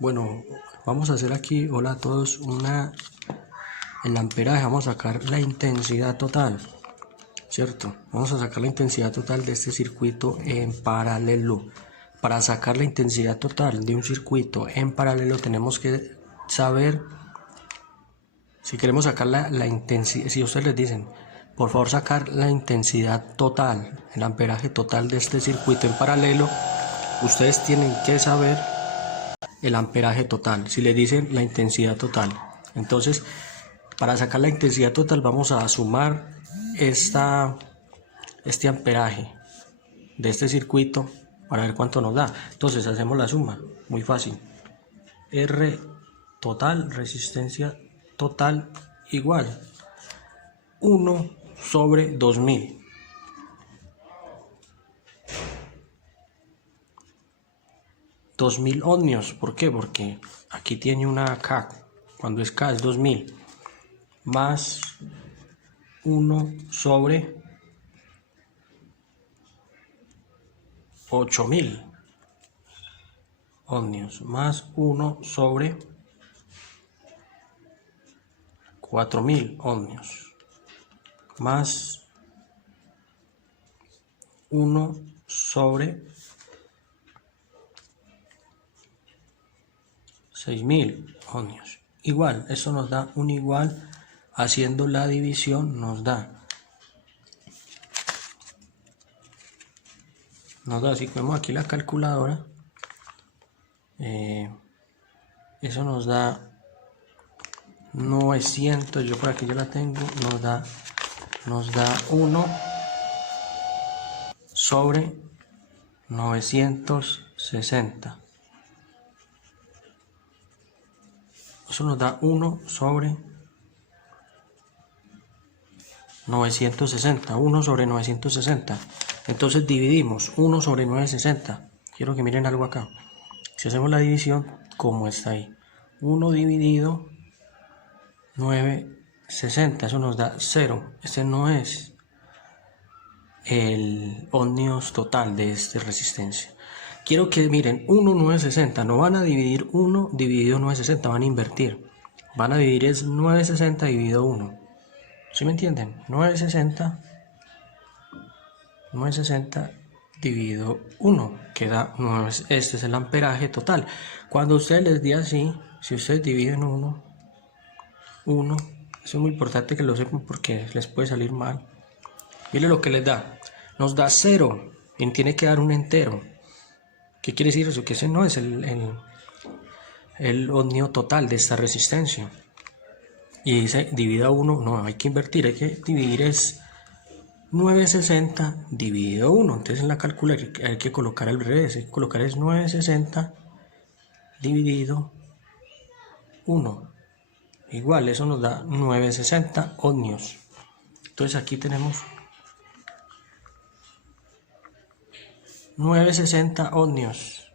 Bueno, vamos a hacer aquí, hola a todos, el amperaje, vamos a sacar la intensidad total, ¿cierto? Vamos a sacar la intensidad total de este circuito en paralelo. Para sacar la intensidad total de un circuito en paralelo tenemos que saber, si queremos sacar la intensidad, si ustedes les dicen, por favor sacar la intensidad total, el amperaje total de este circuito en paralelo, ustedes tienen que saber el amperaje total. Si le dicen la intensidad total, entonces para sacar la intensidad total vamos a sumar este amperaje de este circuito para ver cuánto nos da. Entonces hacemos la suma, muy fácil. R total, resistencia total, igual 1 sobre 2000. Ohmios, ¿por qué? Porque aquí tiene una K, cuando es K es 2000, más 1 sobre 8000 ohmios, más 1 sobre 4000 ohmios, más 1 sobre 6000 ohmios. Igual, eso nos da un igual, haciendo la división nos da, si ponemos aquí la calculadora, eso nos da 900, yo por aquí ya la tengo, nos da 1 sobre 960. Eso nos da 1 sobre 960, 1 sobre 960. Entonces dividimos 1 sobre 960. Quiero que miren algo acá. Si hacemos la división, como está ahí, 1 dividido 960, eso nos da 0. Este no es el ohmios total de esta resistencia. Quiero que miren 1, 960, no van a dividir 1 dividido 960, van a invertir. Van a dividir es 960 dividido 1. ¿Sí me entienden? 960 dividido 1, que da 9. Este es el amperaje total. Cuando ustedes les di así, si ustedes dividen 1, eso es muy importante que lo sepan porque les puede salir mal. Miren lo que les da. Nos da 0 y tiene que dar un entero. ¿Qué quiere decir eso? Que ese no es el ohmio total de esta resistencia. Y dice divida 1, no, hay que invertir, hay que dividir es 960 dividido 1. Entonces en la calculadora hay que colocar al revés, hay que colocar es 960 dividido 1. Igual, eso nos da 960 ohmios. Entonces aquí tenemos 960 ohmios.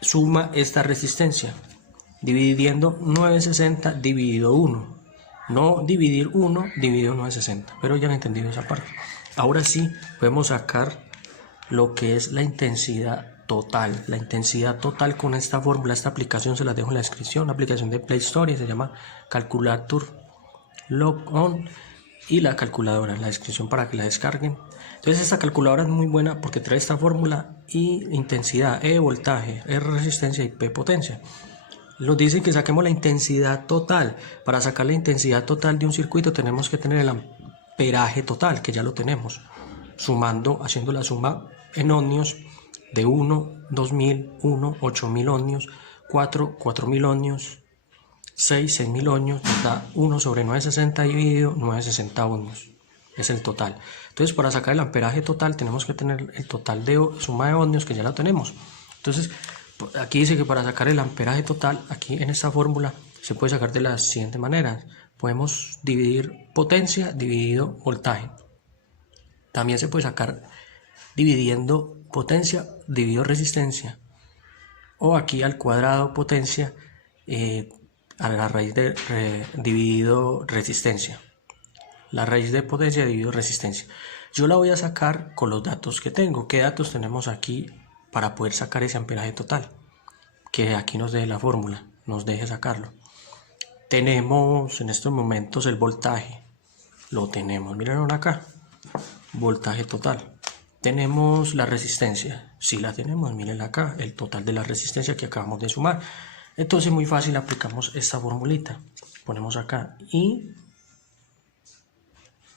Suma esta resistencia dividiendo 960 dividido 1. No dividir 1 dividido 960, pero ya han entendido esa parte. Ahora sí podemos sacar lo que es la intensidad total. La intensidad total con esta fórmula, esta aplicación se la dejo en la descripción, la aplicación de Play Store, se llama Calculator Log On, y la calculadora en la descripción para que la descarguen. Entonces esta calculadora es muy buena porque trae esta fórmula y intensidad, E voltaje, R resistencia y P potencia. Nos dice que saquemos la intensidad total. Para sacar la intensidad total de un circuito tenemos que tener el amperaje total, que ya lo tenemos, sumando, haciendo la suma en ohmios de 1, 2000, 1, 8000 ohmios, 4, 4000 ohmios, 6, 6000 ohmios, nos da 1 sobre 960 dividido 960 ohmios. Es el total. Entonces para sacar el amperaje total tenemos que tener el total de suma de ohmios, que ya lo tenemos. Entonces aquí dice que para sacar el amperaje total, aquí en esta fórmula, se puede sacar de la siguiente manera. Podemos dividir potencia dividido voltaje. También se puede sacar dividiendo potencia dividido resistencia. O aquí al cuadrado potencia a la raíz de dividido resistencia. La raíz de potencia dividido resistencia. Yo la voy a sacar con los datos que tengo. ¿Qué datos tenemos aquí para poder sacar ese amperaje total? que aquí nos deje la fórmula, nos deje sacarlo. Tenemos en estos momentos el voltaje, lo tenemos, miren acá, voltaje total. Tenemos la resistencia, sí la tenemos, miren acá, el total de la resistencia que acabamos de sumar. Entonces muy fácil, aplicamos esta formulita, ponemos acá I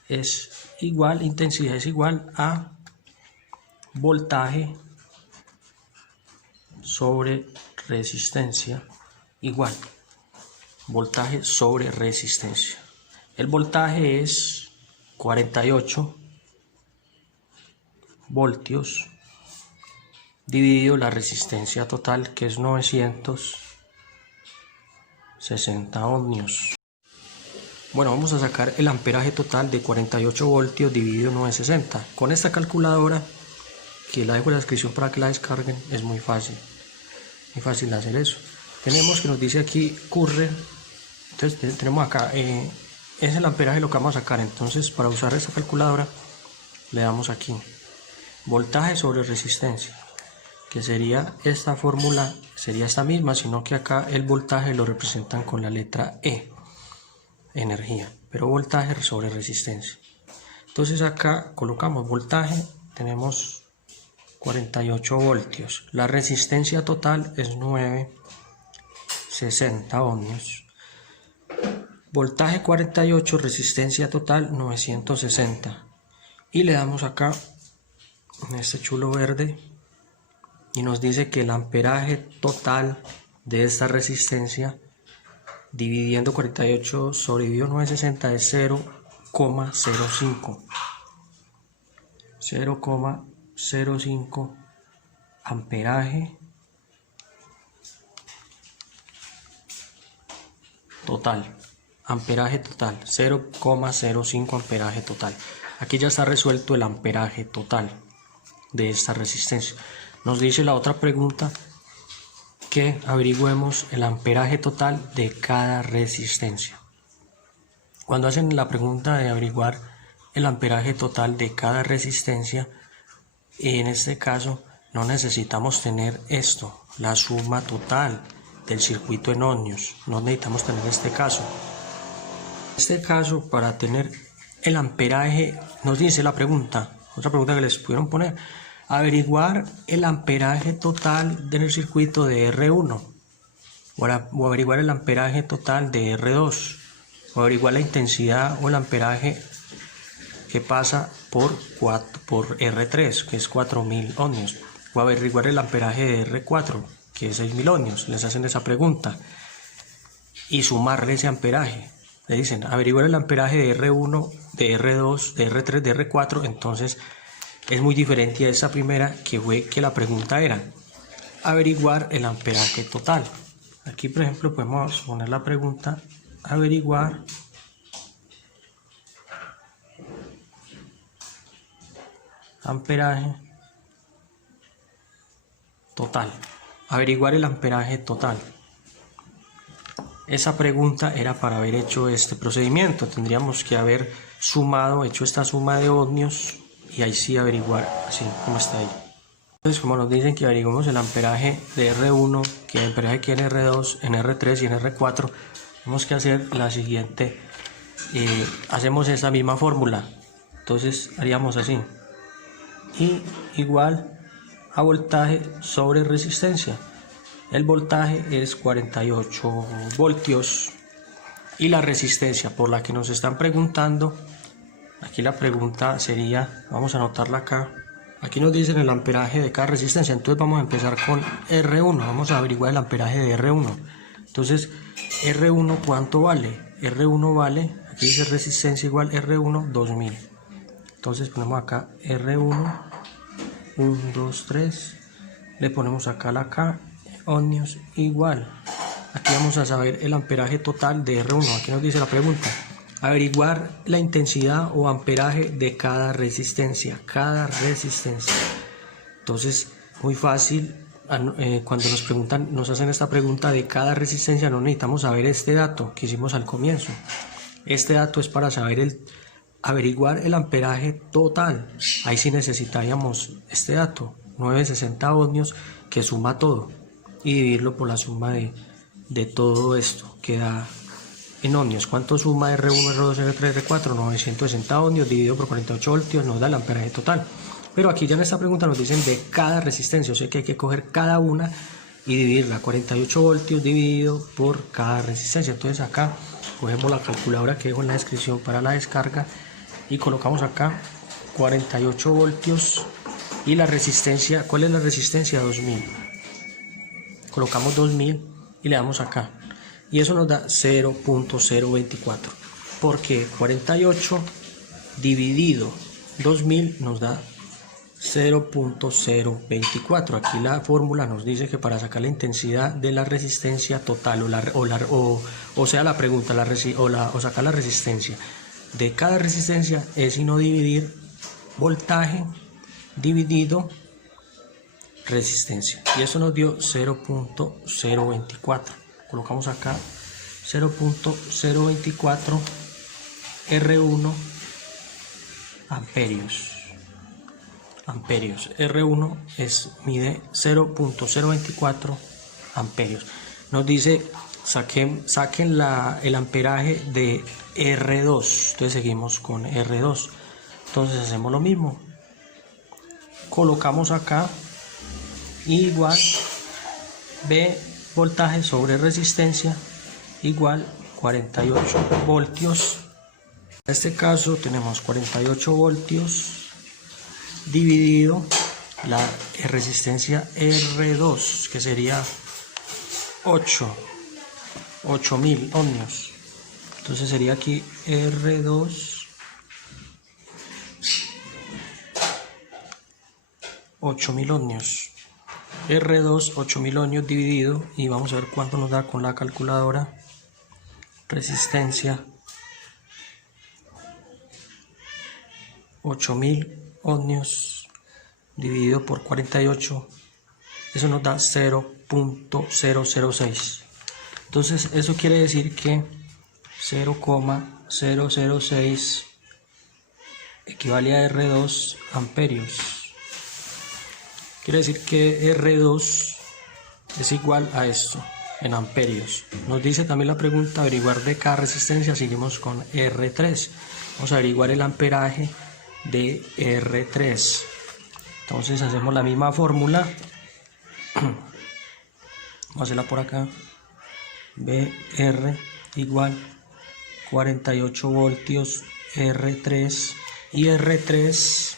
es igual, intensidad es igual a voltaje sobre resistencia, igual voltaje sobre resistencia. El voltaje es 48 voltios dividido la resistencia total, que es 960 ohmios. Bueno, vamos a sacar el amperaje total de 48 voltios dividido 960. Con esta calculadora, que la dejo en la descripción para que la descarguen, es muy fácil hacer eso. Tenemos que nos dice aquí curre, entonces tenemos acá, es el amperaje lo que vamos a sacar. Entonces, para usar esta calculadora, le damos aquí voltaje sobre resistencia, que sería esta fórmula, sería esta misma, sino que acá el voltaje lo representan con la letra E, energía, pero voltaje sobre resistencia. Entonces acá colocamos voltaje, tenemos 48 voltios, la resistencia total es 960 ohmios, voltaje 48, resistencia total 960, y le damos acá en este chulo verde y nos dice que el amperaje total de esta resistencia dividiendo 48 sobre dividido 960 es 0,05 amperaje total, 0,05 amperaje total. Aquí ya está resuelto el amperaje total de esta resistencia. Nos dice la otra pregunta que averigüemos el amperaje total de cada resistencia. Cuando hacen la pregunta de averiguar el amperaje total de cada resistencia, en este caso no necesitamos tener esto, la suma total del circuito en ohmios, no necesitamos tener este caso. En este caso, para tener el amperaje, nos dice la pregunta, otra pregunta que les pudieron poner, averiguar el amperaje total del circuito de R1 o averiguar el amperaje total de R2 o averiguar la intensidad o el amperaje que pasa por R3, que es 4000 ohmios, o averiguar el amperaje de R4, que es 6000 ohmios. Les hacen esa pregunta y sumarle ese amperaje. Le dicen averiguar el amperaje de R1, de R2, de R3, de R4. Entonces es muy diferente a esa primera, que fue que la pregunta era averiguar el amperaje total. Aquí, por ejemplo, podemos poner la pregunta averiguar amperaje total. Averiguar el amperaje total. Esa pregunta era para haber hecho este procedimiento. Tendríamos que haber sumado, hecho esta suma de ohmios y ahí sí averiguar así como está ahí. Entonces, como nos dicen que averiguemos el amperaje de R1, que el amperaje que en R2, en R3 y en R4, tenemos que hacer la siguiente, hacemos esa misma fórmula. Entonces haríamos así, I igual a voltaje sobre resistencia. El voltaje es 48 voltios y la resistencia por la que nos están preguntando, aquí la pregunta sería, vamos a anotarla acá, aquí nos dicen el amperaje de cada resistencia. Entonces vamos a empezar con R1, vamos a averiguar el amperaje de R1. Entonces R1 ¿cuánto vale? R1 vale, aquí dice resistencia igual R1 2000. Entonces ponemos acá R1 1, 2, 3, le ponemos acá la K, ohmios igual, aquí vamos a saber el amperaje total de R1. Aquí nos dice la pregunta, averiguar la intensidad o amperaje de cada resistencia, Entonces, muy fácil, cuando nos preguntan, nos hacen esta pregunta de cada resistencia, no necesitamos saber este dato que hicimos al comienzo. Este dato es para saber averiguar el amperaje total. Ahí sí necesitaríamos este dato, 960 ohmios, que suma todo. y dividirlo por la suma de todo esto, que da en ohmios. ¿Cuánto suma R1, R2, R3, R4? 960 ohmios dividido por 48 voltios nos da el amperaje total. Pero aquí ya en esta pregunta nos dicen de cada resistencia, o sea que hay que coger cada una y dividirla. 48 voltios dividido por cada resistencia. Entonces acá cogemos la calculadora que dejo en la descripción para la descarga y colocamos acá 48 voltios y la resistencia. ¿Cuál es la resistencia? 2000. Colocamos 2000 y le damos acá y eso nos da 0.024 porque 48 dividido 2000 nos da 0.024. Aquí la fórmula nos dice que para sacar la intensidad de la resistencia total o sea la pregunta o sacar la resistencia de cada resistencia es sino dividir voltaje dividido resistencia y eso nos dio 0.024. colocamos acá 0.024 R1 amperios. R1 mide 0.024 amperios. Nos dice saquen el amperaje de R2. Entonces seguimos con R2. Entonces hacemos lo mismo. Colocamos acá igual V voltaje sobre resistencia igual 48 voltios. En este caso tenemos 48 voltios dividido la resistencia R2 que sería 8000 ohmios. Entonces sería aquí R2 8000 ohmios. R2 8000 ohmios dividido y vamos a ver cuánto nos da con la calculadora. Resistencia 8000 ohmios dividido por 48, eso nos da 0.006. entonces eso quiere decir que 0.006 equivale a R2 amperios. Quiere decir que R2 es igual a esto en amperios. Nos dice también la pregunta averiguar de cada resistencia. Seguimos con R3. Vamos a averiguar el amperaje de R3. Entonces hacemos la misma fórmula. Vamos a hacerla por acá. BR igual 48 voltios R3 y R3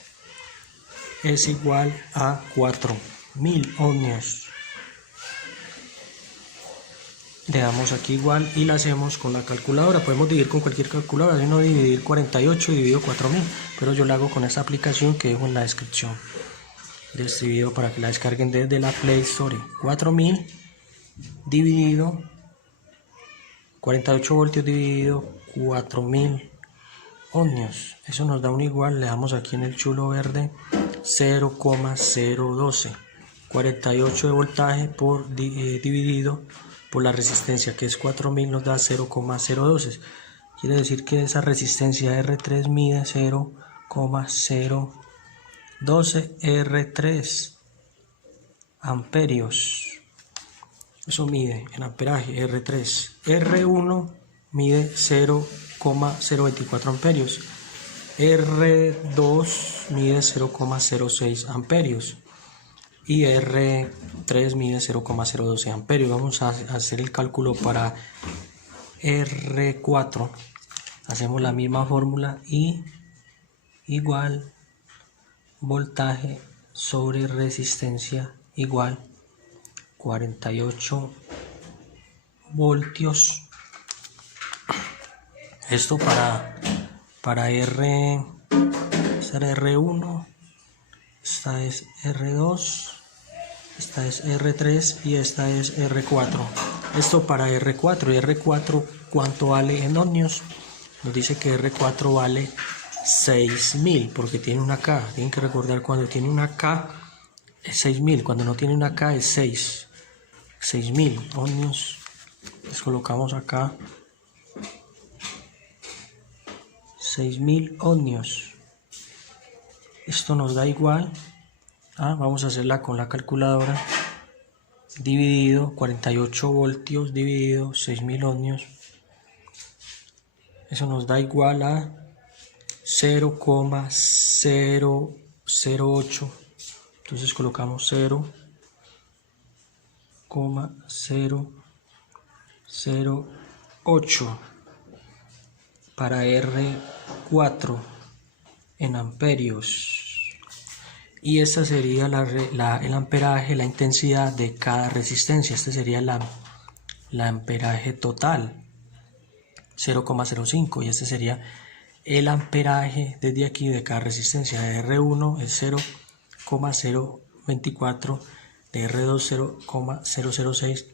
es igual a 4000 ohmios. Le damos aquí igual y la hacemos con la calculadora. Podemos dividir con cualquier calculadora, sino dividir 48 dividido 4000, pero yo lo hago con esta aplicación que dejo en la descripción de este video para que la descarguen desde la Play Store. 4000 dividido 48 voltios dividido 4000 ohmios, eso nos da un igual. Le damos aquí en el chulo verde 0.012. 48 de voltaje por dividido por la resistencia que es 4000 nos da 0.012. quiere decir que esa resistencia R3 mide 0.012 R3 amperios. Eso mide en amperaje R3. R1 mide 0.024 amperios. R2 mide 0.06 amperios. Y R3 mide 0.012 amperios. Vamos a hacer el cálculo para R4. Hacemos la misma fórmula y igual voltaje sobre resistencia igual 48 voltios. Esto para R1, esta es R2, esta es R3 y esta es R4. Esto para R4. Y R4, ¿cuánto vale en ohmios? Nos dice que R4 vale 6000 porque tiene una K. Tienen que recordar, cuando tiene una K es 6000, cuando no tiene una K es 6000 ohmios. Les colocamos acá 6000 ohmios. Esto nos da igual vamos a hacerla con la calculadora. dividido 48 voltios dividido 6000 ohmios. Eso nos da igual a 0,008. Entonces colocamos 0,008 para R4 en amperios. Y esta sería el amperaje, la intensidad de cada resistencia. Este sería el amperaje total, 0,05, y este sería el amperaje desde aquí de cada resistencia. De R1 es 0,024, de R2 0,006,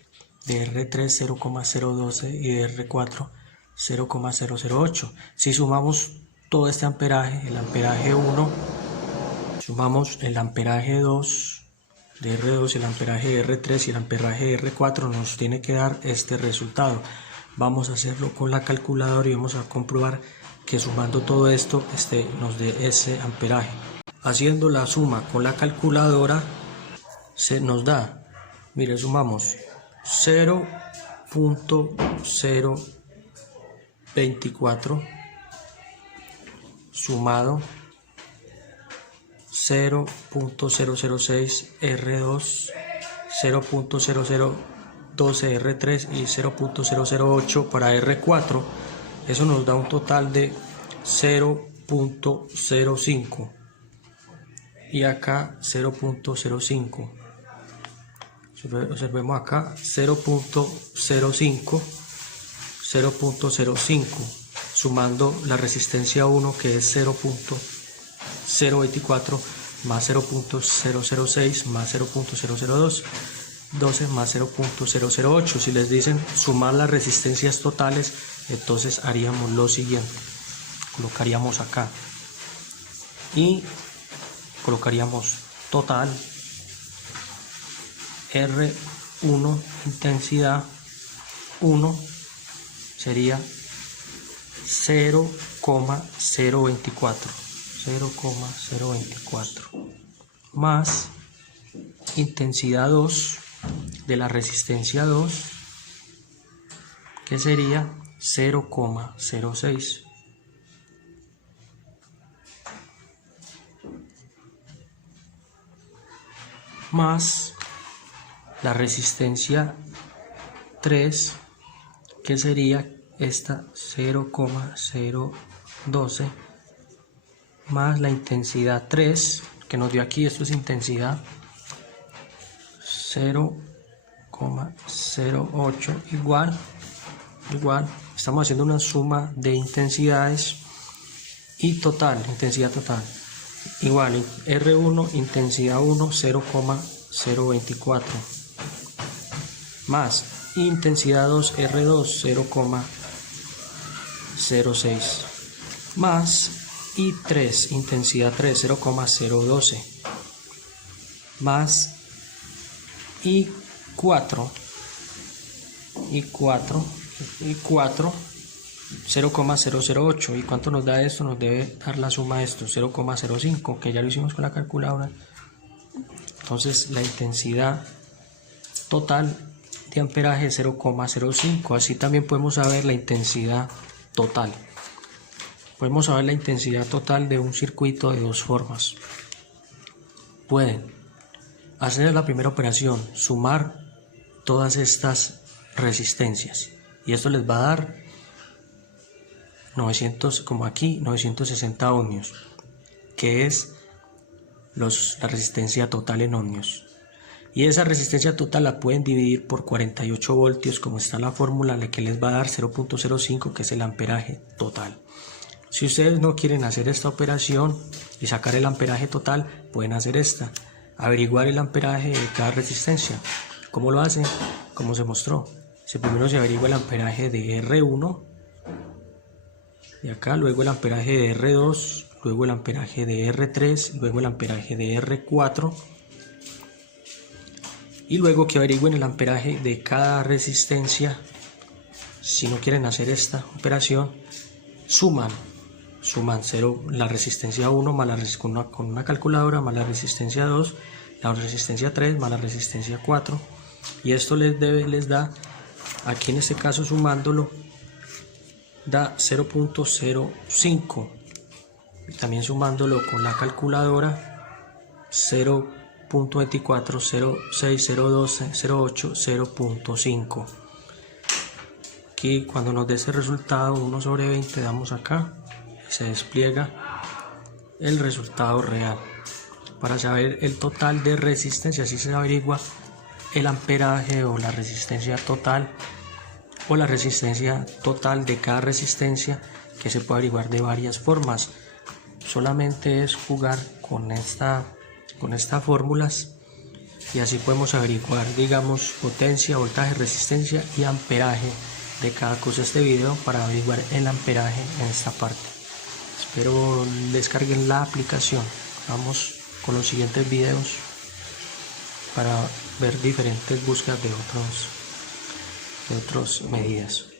de R3 0,012 y de R4 0,008. Si sumamos todo este amperaje, el amperaje 1, sumamos el amperaje 2 de R2, el amperaje de R3 y el amperaje de R4, nos tiene que dar este resultado. Vamos a hacerlo con la calculadora y vamos a comprobar que sumando todo esto nos dé ese amperaje. Haciendo la suma con la calculadora se nos da, mire, sumamos 0.024 sumado 0.006 R2, 0.0012 R3 y 0.008 para R4. Eso nos da un total de 0.05 y acá 0.05. Observemos acá 0.05, 0.05, sumando la resistencia 1 que es 0.024 más 0.006 más 0.002, 12 más 0.008. Si les dicen sumar las resistencias totales, entonces haríamos lo siguiente: colocaríamos acá y colocaríamos total R1 intensidad 1 sería 0,024 más intensidad 2 de la resistencia 2, que sería 0,06 más la resistencia 3, que sería esta 0,012 más la intensidad 3 que nos dio aquí, esto es intensidad 0,08 igual, estamos haciendo una suma de intensidades y intensidad total igual R1 intensidad 1 0,024 más intensidad 2 R2 0,06 más I3 intensidad 3 0,012 más I4 0,008. ¿Y cuánto nos da esto? Nos debe dar la suma de esto, 0,05, que ya lo hicimos con la calculadora. Entonces la intensidad total de amperaje es 0,05. Así también podemos saber la intensidad total. Podemos saber la intensidad total de un circuito de dos formas. Pueden hacer la primera operación, sumar todas estas resistencias, y esto les va a dar 900, como aquí, 960 ohmios, que es la resistencia total en ohmios. Y esa resistencia total la pueden dividir por 48 voltios, como está en la fórmula, que les va a dar 0.05, que es el amperaje total. Si ustedes no quieren hacer esta operación y sacar el amperaje total, pueden hacer esta: averiguar el amperaje de cada resistencia. ¿Cómo lo hacen? Como se mostró. Primero se averigua el amperaje de R1 de acá, luego el amperaje de R2, luego el amperaje de R3, luego el amperaje de R4, y luego que averigüen el amperaje de cada resistencia. Si no quieren hacer esta operación, suman 0, la resistencia 1 más con una calculadora, más la resistencia 2, la resistencia 3 más la resistencia 4, y esto les da, aquí en este caso sumándolo, da 0.05, y también sumándolo con la calculadora 0.24, 0.6, 0.12, 0.8, 0.5. Aquí cuando nos dé ese resultado 1 sobre 20 damos acá y se despliega el resultado real. Para saber el total de resistencia, así se averigua el amperaje o la resistencia total, o la resistencia total de cada resistencia, que se puede averiguar de varias formas. Solamente es jugar con estas fórmulas y así podemos averiguar, digamos, potencia, voltaje, resistencia y amperaje de cada cosa. Este video para averiguar el amperaje en esta parte. Espero descarguen la aplicación. Vamos con los siguientes videos para ver diferentes búsquedas de otras medidas.